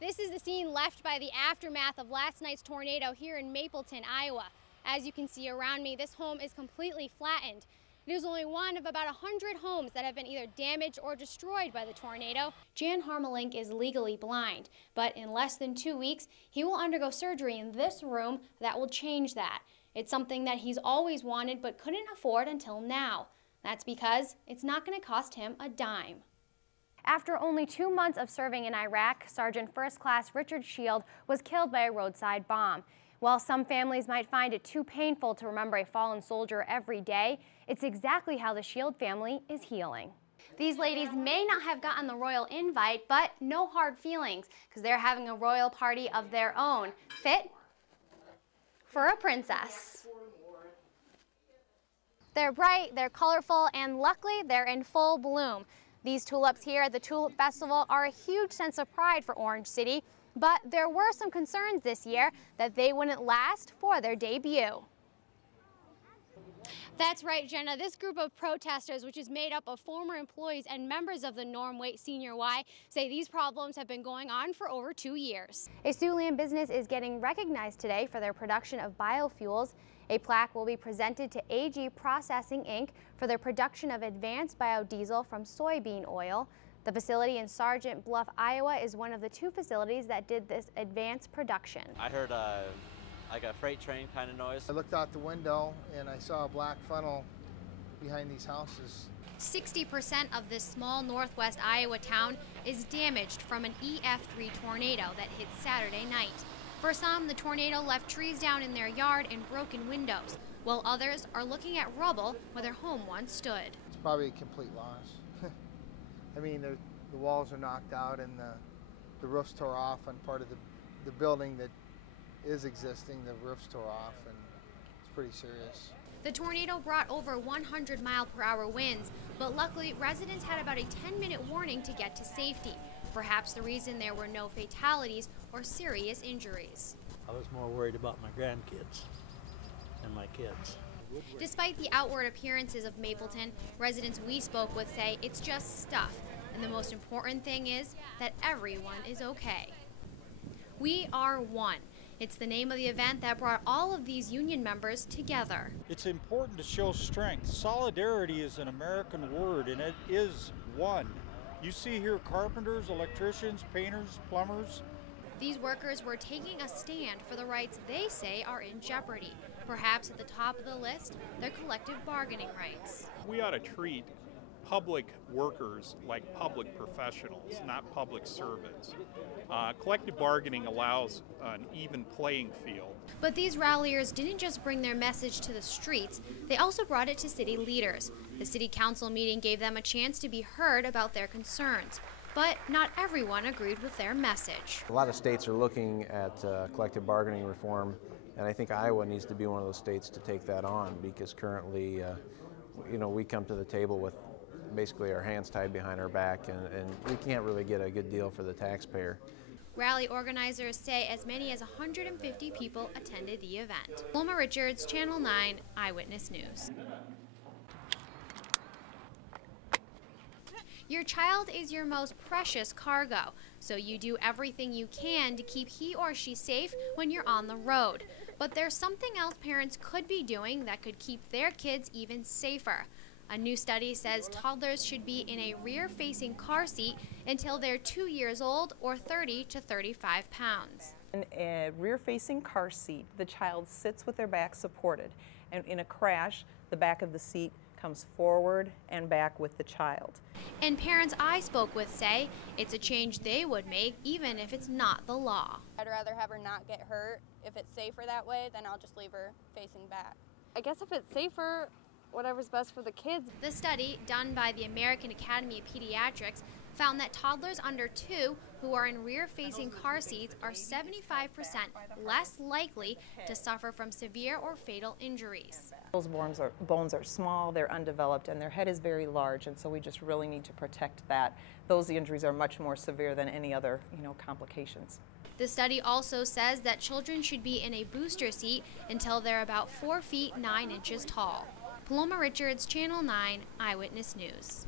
This is the scene left by the aftermath of last night's tornado here in Mapleton, Iowa. As you can see around me, this home is completely flattened. It is only one of about 100 homes that have been either damaged or destroyed by the tornado. Jan Harmelink is legally blind, but in less than 2 weeks, he will undergo surgery in this room that will change that. It's something that he's always wanted but couldn't afford until now. That's because it's not going to cost him a dime. After only 2 months of serving in Iraq, Sergeant First Class Richard Shield was killed by a roadside bomb. While some families might find it too painful to remember a fallen soldier every day, it's exactly how the Shield family is healing. These ladies may not have gotten the royal invite, but no hard feelings, because they're having a royal party of their own, fit for a princess. They're bright, they're colorful, and luckily they're in full bloom. These tulips here at the Tulip Festival are a huge sense of pride for Orange City, but there were some concerns this year that they wouldn't last for their debut. That's right, Jenna. This group of protesters, which is made up of former employees and members of the Norm Waite Senior Y, say these problems have been going on for over 2 years. A Siouxland business is getting recognized today for their production of biofuels. A plaque will be presented to AG Processing, Inc. for their production of advanced biodiesel from soybean oil. The facility in Sergeant Bluff, Iowa is one of the 2 facilities that did this advanced production. I heard like a freight train kind of noise. I looked out the window and I saw a black funnel behind these houses. 60% of this small northwest Iowa town is damaged from an EF3 tornado that hit Saturday night. For some, the tornado left trees down in their yard and broken windows, while others are looking at rubble where their home once stood. It's probably a complete loss. I mean, the walls are knocked out and the roofs tore off on part of the building that is existing. The roofs tore off and it's pretty serious. The tornado brought over 100-mile-per-hour winds, but luckily residents had about a 10-minute warning to get to safety. Perhaps the reason there were no fatalities or serious injuries. I was more worried about my grandkids and my kids. Despite the outward appearances of Mapleton, residents we spoke with say it's just stuff, and the most important thing is that everyone is okay. We Are One. It's the name of the event that brought all of these union members together. It's important to show strength. Solidarity is an American word, and it is one. You see here carpenters, electricians, painters, plumbers. These workers were taking a stand for the rights they say are in jeopardy. Perhaps at the top of the list, their collective bargaining rights. We ought to treat public workers like public professionals, not public servants. Collective bargaining allows an even playing field. But these ralliers didn't just bring their message to the streets, they also brought it to city leaders. The city council meeting gave them a chance to be heard about their concerns. But not everyone agreed with their message. A lot of states are looking at collective bargaining reform, and I think Iowa needs to be one of those states to take that on, because currently, we come to the table with basically our hands tied behind our back, and we can't really get a good deal for the taxpayer. Rally organizers say as many as 150 people attended the event. Paloma Richards, Channel 9 Eyewitness News. Your child is your most precious cargo, so you do everything you can to keep he or she safe when you're on the road. But there's something else parents could be doing that could keep their kids even safer. A new study says toddlers should be in a rear-facing car seat until they're 2 years old or 30 to 35 pounds. In a rear-facing car seat, the child sits with their back supported, and in a crash, the back of the seat comes forward and back with the child. And parents I spoke with say it's a change they would make even if it's not the law. I'd rather have her not get hurt. If it's safer that way, then I'll just leave her facing back. I guess if it's safer, whatever's best for the kids. The study, done by the American Academy of Pediatrics, found that toddlers under 2 who are in rear-facing car seats are 75% less likely to suffer from severe or fatal injuries. Those bones are small, they're undeveloped, and their head is very large, and so we just really need to protect that. Those injuries are much more severe than any other, complications. The study also says that children should be in a booster seat until they're about 4 feet 9 inches tall. Paloma Richards, Channel 9 Eyewitness News.